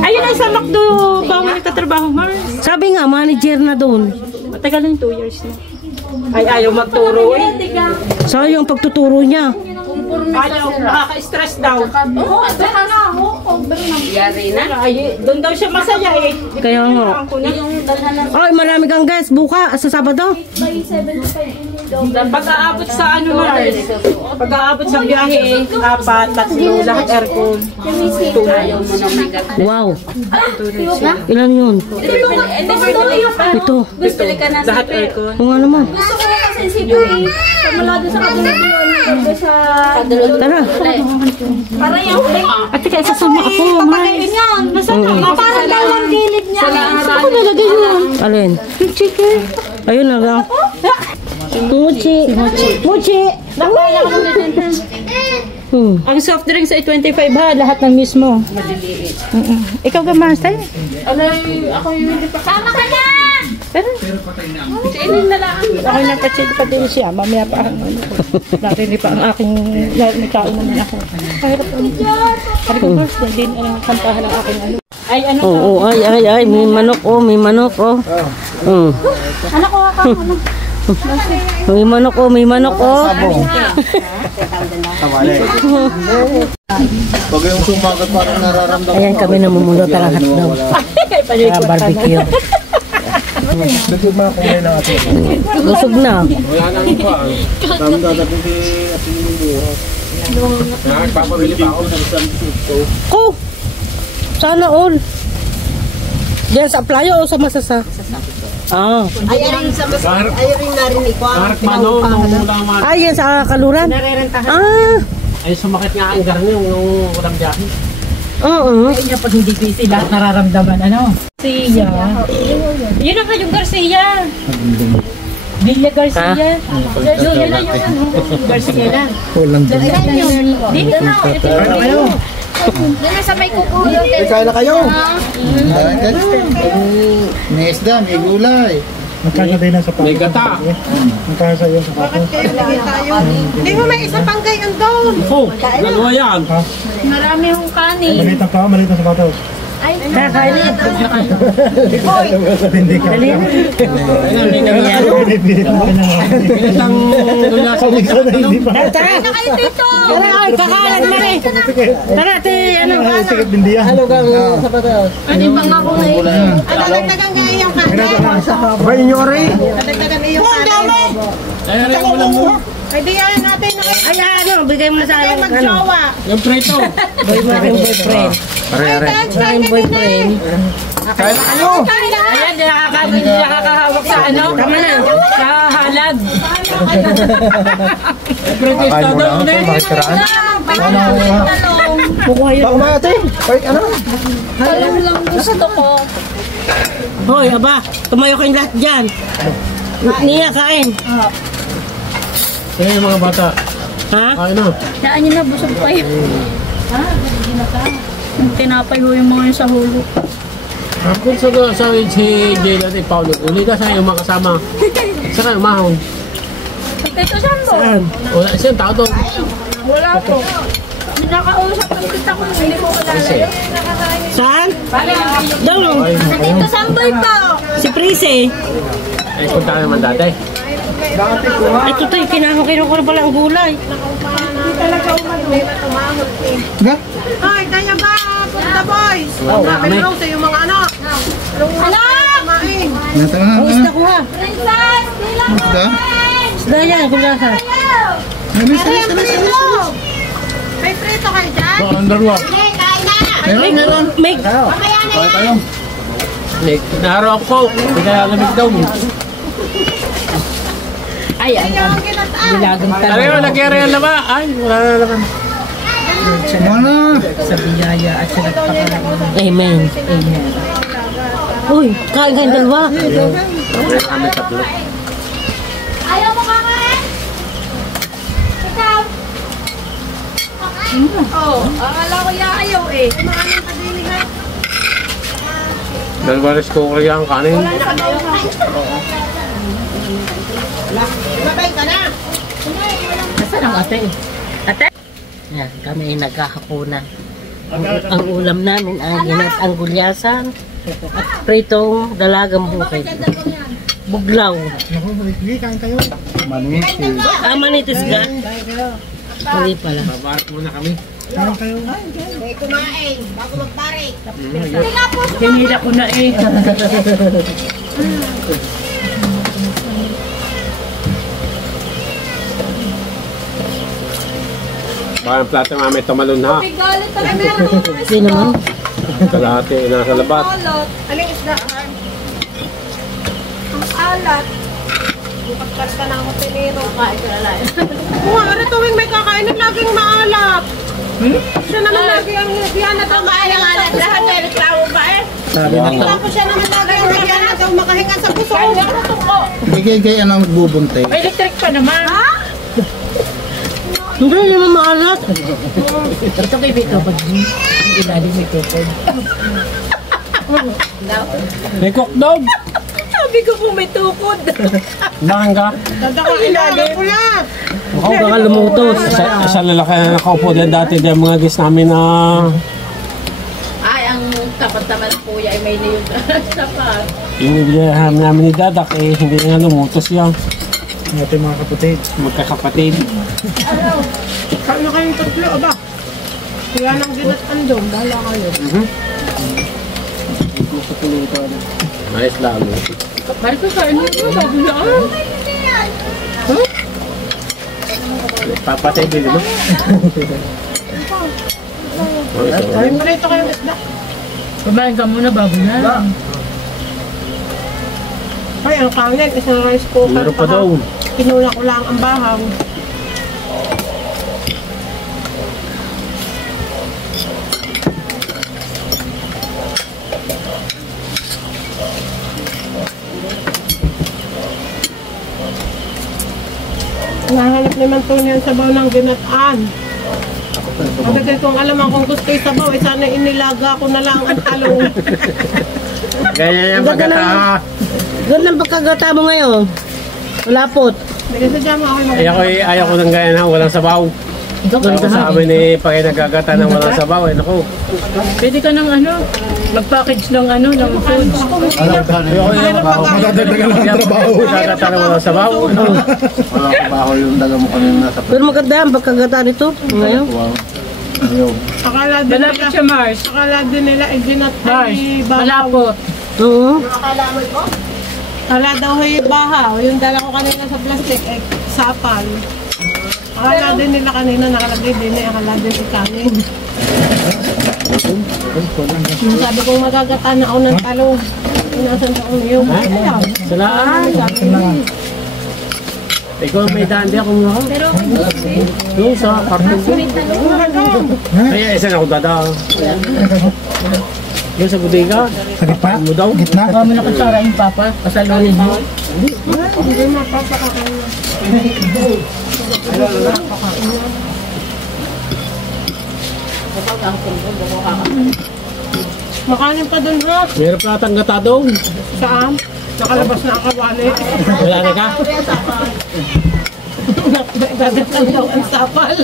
Ayun ay sa McDo. Bawal nagtatrabaho, Mars. Sabi nga, manager na doon. Matagal na yung 2 years na. Ay, ayaw magturo eh. Sayang pagtuturo niya. Ayaw, nakaka-stress daw. Oo, baka nga ako. Yari na. Ay, doon daw siya masaya eh. Kaya nga. Ay, marami kang guys. Buka, sa Sabado. Pag-aabot sa ano, Mars. Pag-aabot sa biyahe, 4, 3, lahat aircon. Ayaw mo nang bigat. Wow. Ilan yun? Ito. Bili ka na Lahat aircon. Kung ano mo. Gusto ko kasi si Boy. Mula doon sa kabila doon sa... Tara. Parang yung... At teka, isasama ako, Mars. Parang dalawang gilid niya. Ako nalagay yun. Alin? Yung chicken. Ayun na lang. Muchi. Muchi. Ang soft drinks ay 25 ha, lahat ng mismo. Ikaw ka, Master? Alay, ako yung hindi pa. Sama ka na! Pero, Sinin na lang. ako nagpa-chill pa din siya. Mamaya pa ang ano ko. Dati hindi pa ang aking nagkaon naman ako. Kahirap ano. Sabi ko, Mars, din ang kampahan ng aking ano. Ay, ano ka? Oo, ay, may manok, may manok, Ano ko ka muna? May manok, Tawali. Pag yung sumagat parang nararamdaman. Ayan kami namumulot ang hotdog. Barbecue. Dito mga kulay ng ating. Busog na. Wala nang iba. Dami dadapin si ating buhok. Nagpapabili pa ako ng samsuto. Ko! Sana all. Diyan sa playo o sa masasa? Ay, rin sa mas... Ay, rin narinig ko. Karak mano, nung ulang mga... Ay, yan sa kaluran? Ay, sumakit nga ang garni nung walang biyahe. Oo. Kaya pag hindi busy, lahat nararamdaman, ano? Garcia. Yun ang kayong Garcia. Lilia Garcia. Yun na yun. Garcia na. Walang dun. Dito na. Doon na sa may kukulong. Kain na kayo. May isda, may gulay. Magkano din ang sapatos? May gata. Magkano sa iyo sapatos? Hindi mo may isa pang gayon doon. Dalawa yan. Marami hong kanin. Maliit ang sapatos. Ay, Kakain na. Hindi ka. Pinatang gula sa Hindi pa. Tara! kayo dito. Tara, ay, kakalat na rin. Tara, te, ano? Sikat din diyan. Ano kang sapatos? Ano ba nga ko na yun? Ano, dagdagan nga iyong kanin. Ba inyo rin? Dagdagan iyong kanin. Kaya rin mo lang mo. Ay, di yan natin. Ay, ano, bigay mo na sa akin. Mag-jowa. Yung preto. Boy mo aking boyfriend. Aking boyfriend. Kain na kayo. Ayan, hindi nakakahawak sa ano. Tama na. Sa halag. Preto Kain mo lang ito, makikiraan. Kukuha yun. Baka ba ate? Kahit ano? Alam lang gusto ko. Hoy, aba, tumayo kayong lahat dyan. Niya, kain. Kaya yung mga bata. Ha? Kain na. Daan nyo na, busog pa yun. Tinapay ho yung mga yun sa hulo. Kung sa si Jay at Paulo, uli ka sa yung mga kasama. Saka yung mahon. Ito saan po? Wala siyang tao doon. Wala po. Nakausap ng kita ko, hindi ko kalala yun. Saan? Doon. Dito samboy po. Si Prise. Ay, punta ka naman dati. Ito to, kinuha ko na pala ang gulay. Ga? Ay, kaya ba, punta boys? Meron sa yung mga anak. Anak! Nasa na Ang isda ko ha. Princess! Bilang mo! Isda? Isda yan, kung nasa. May prito kayo dyan? Ang dalawa. May, Kain kayo. Naaraw ako. Hindi kaya lamig daw. Ay, ano. Bilagang Ano tanong. yun? Nagyari na ba? Ay, wala na naman. Mana? Sa biyaya at sa nagpapakain. Amen. Amen. Uy, kain kayong dalawa. Ayaw mo kakain? Ikaw? Oh, akala ko yaayaw eh. Dalawa rin ko kaya ang kanin. Nasaan ang ate? Ate? Yan, kami ay nagkakakunan. Ang ulam namin ay ang gulyasan at pritong dalagang bukid. Buglaw. Kain kayo. Manisi. Ah, manitis ka? Hindi pala. Babarak muna kami. Kain kayo. Hinila ko na eh. Baka ang plato nga may tumalon ha. May galit talaga meron. Hindi naman. Kalahati nasa labat. Aling isda. Ang alat. Pagkas ka ng hotelero, kain ka na lang. Kung ano tuwing may kakainin, laging maalat. Siya naman lagi ang hiyan na daw Kaya nga lang lahat ay reklamo ba eh? Sabi na ko. Tapos siya naman lagi ang hiyan na daw makahinga sa puso. Bigay anong bubunte. May electric pa naman. Hindi naman maalat. Ito kay Bito. Pag ilalim may tukod. May cook dog. Sabi ko po may tukod. Bakang ka? Ilalim ko yan. Ako baka lumutos. Isa lalaki na nakaupo din dati din mga guest namin na Ay, ang tapat-tapat ng kuya ay may niyog sapat. inibigyan namin ni Dadak eh hindi nga lumutos yan. Ito mga kapatid. Magkakapatid. Kain na kayong tatlo, aba. Kaya nang ginatan doon, bahala kayo. Ayos lang. Marito sa inyo. Bago yan. Papatay din mo. Kain mo rito kayong isda. Kumain ka muna bago yan. Ay, ang kanin, isang rice cooker. Meron pa daw. Kinula ko lang ang bahaw. Nahanap naman to niyan sa baw ng ginataan. Kasi kung alam kung gusto yung sabaw, sana inilaga ko na lang ang talong. Ganyan yung pagkata. Ganda ang pagkagata mo ngayon. Lapot. Kasi dyan ako yung Ayaw ko ng ganyan ha, walang sabaw. Ako sabi ni pag nagagata ng walang sabaw, eh naku. Pwede ka ng mag-package ng ng food. Madadagdagan lang ang trabaho. Nagagata ng walang sabaw. Walang trabaho yung dala mo kanina sa Pero maganda ang pagkagata nito. Ngayon. akala din Malapit nila, siya, Mars. akala din nila ginatay bahaw. Malapot. Oo. Akala daw yung bahaw. Yung dala ko kanina sa plastic, sapal. Akala din nila kanina nakalagay din akala din si kanin. Sabi ko magagata na ako ng talong. Inasan sa kong yung Salaan. Ikaw may daan din akong ako. Pero Yung sa karton ko. Kaya isa na ako dada. Yung sa bodega. Sa gitna? Mo daw. Gitna? Kami nakatsara yung papa. Pasalunin mo. hindi mapapakakain. Makanin pa dun ha. Meron pa atang gata doon. Saan? Nakalabas na ang kawali. Wala na ka? Gagatan daw ang sapal.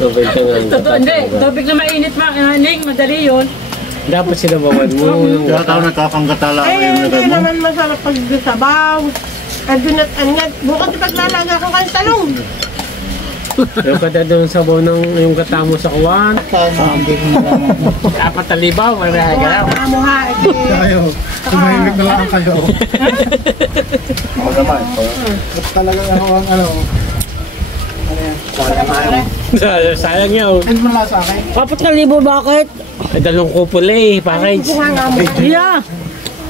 Tubig ka nga. Totoo, hindi. Tubig na mainit, Ning. Madali yun. Dapat sinabawan mo. Kaya tao nagkakanggata lang Hindi naman masarap pagsabaw. At ginatan nga. Bukas ipaglalaga ko kayong talong. Yung kada doon sa baw ng yung gata mo sa kuwan. Apat na libaw. Wala ka galaw. Mamuha. Kayo, tumahimik na lang kayo. Ako naman. Talagang ako ang Sayang yun. Ano mo lang sa akin? 4,000 bakit? Ay, dalawang kupol eh. Package. Yeah.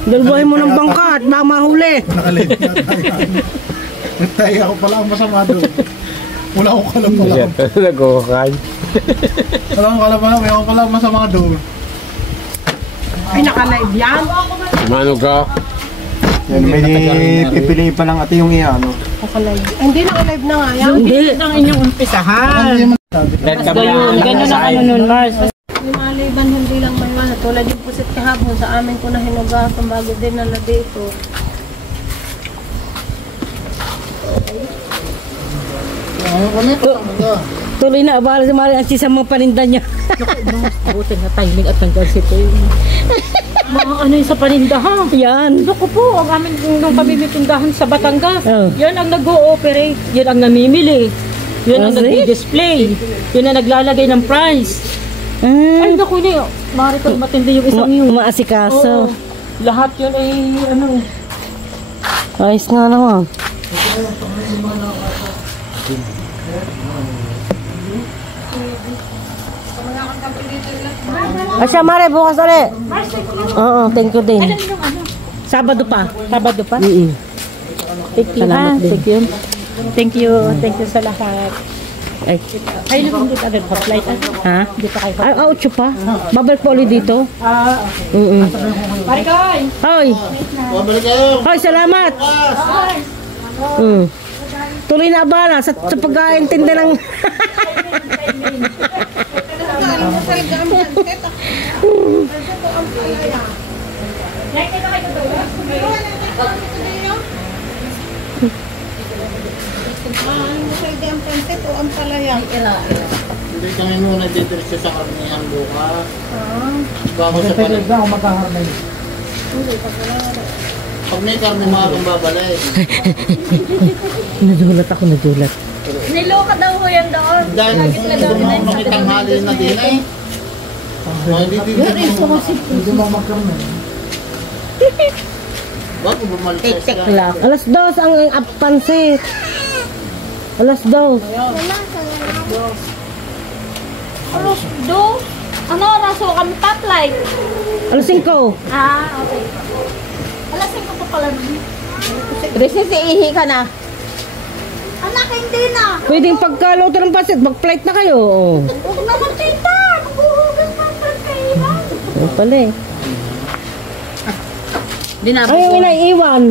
Dalbuhin mo ng bangka at baka mahuli. Nakalate na tayo. Tayo ako pala ang masama doon. Wala akong kalam pala. Nag-uukay. Wala akong kalam pala. May ako pala ang masama doon. Ay, naka-live yan. Mano ka? Yan, may pipiliin pa lang ate yung ano. Hindi naka-live na nga yan. Hindi ang inyong umpisahan. Let kami Ganun ang nun, Mars. Yung maliban, hindi lang may mana. Tulad yung pusit kahapon sa amin ko na hinugasan bago din nala dito. Tuloy na abala si Mari ang sisa mga paninda niya. Buti nga timing at hanggang sito yung mga yung sa paninda ha. Yan. Naku po, ang amin nung kami may tindahan sa Batangas. Oh. Yan ang nag-ooperate. Yan ang namimili. Yan ang Okay. nag-display. Yan ang naglalagay ng price. Ay, naku niyo. Marito, matindi yung isang yun. Umaasikaso. Oo. Lahat yun ay Ayos nga naman. Asya, Mare, bukas ulit. Oo, thank you din. Sabado pa. Sabado pa. Thank you Salamat din. Thank you. Thank you. Thank you sa lahat. Ay, Ay, naman dito agad hot light. ha? Dito kayo. Ay, outro pa. Babalik po ulit dito. Okay. Marikoy! Hoy! Hoy, salamat! Tuloy na abala sa pag-aintindi ng... Hindi kami muna didiretso sa karnihan bukas. Bago sa panig. Ako magkakarnay. Pag may karne mga akong babalik. Nadulat ako, nadulat. Niloka daw ko yan doon. Dahil gumawa ng itanghali na din eh. Hindi Hindi mo magkarnay. Bago bumalik sa isla. Alas 2 ang pansit. Alas 2. Do? Ano oras ko kami top light? Alas 5. Ah, okay. Alas 5 pa pala nun. Recess, iihi ka na. Anak, hindi na. Pwedeng pagkaluto ng pansit, mag-flight na kayo. Oo. Huwag naman tita. Maghuhugas pa ang pagkaiba. Ano pala eh. Di na. Ayaw inaiwan.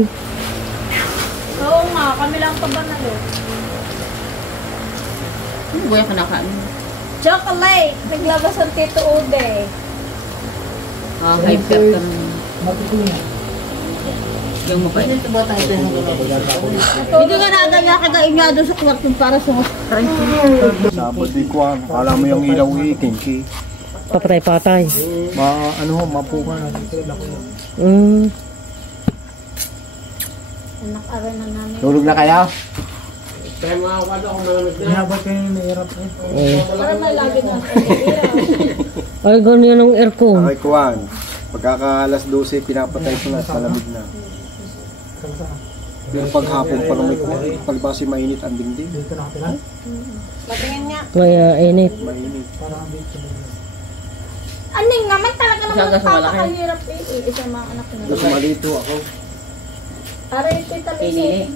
Oo nga, kami lang pa ba na doon? Ano ba yung kinakain? Chocolate! Naglabas ang Tito Ude. Ah, hyper ka rin. Yung mapait. Hindi ka nakagaya kagain nga doon sa kwarto para sa Sabot di ko ang kala mo yung ilaw kinki. Papatay-patay. Mapuka na. Anak-ara na namin. Tulog na kayo? Para may lagi na Ay, ganyan ang aircon. Okay, kuwan. Pagkaka alas 12, pinapatay ko na, malamig na. Pero paghapon pa naman ko, pagbasi mainit ang dingding. Kaya init. Mainit. Aning naman talaga naman Saga sa malaki. papakahirap eh. Isa mga anak na. Gusto malito ako. Aray, tita Pinili.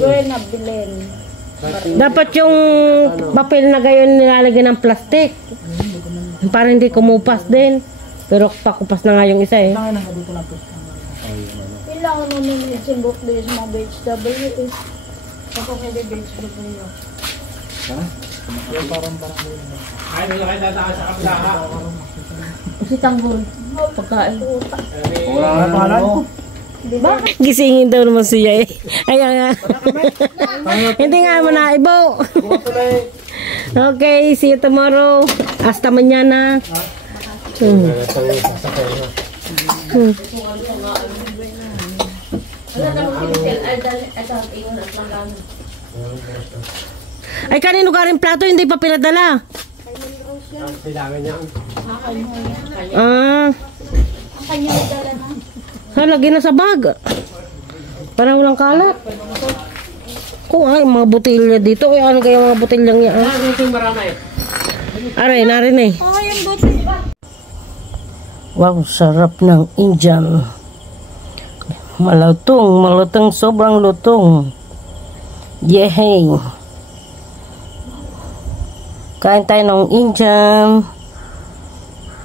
Buena, Bilen. Dapat yung papel na gayon nilalagyan ng plastic. Para hindi kumupas din. Pero pakupas na nga yung isa eh. Kailangan mo minutes yung book din sa mga vegetable eh. Kapag hindi vegetable yun. Si Tanggol. Pagkain. Wala na pangalan ko. Gisingin daw naman siya eh. Ayan nga. Hindi nga mo na ibo. Okay, see you tomorrow. Hasta mañana. Ay, kanino ka rin plato, hindi pa pinadala. Ah. Ang kanya dala na. Lagyan na sa bag. Para walang kalat. Kung ay, mga botilya dito. Ay, ano kaya mga botilyang yan? Aray, narin eh. Oh, yung buti. Wow, sarap ng Indian. Malutong, sobrang lutong. Yehey. Kain tayo ng Indian.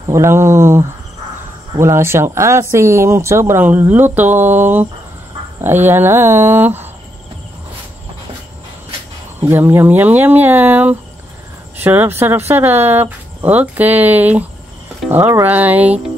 Walang siyang asim, sobrang lutong. Ayan na. Yum, yum, yum, yum, yum. Sarap, sarap, sarap. Okay. Alright.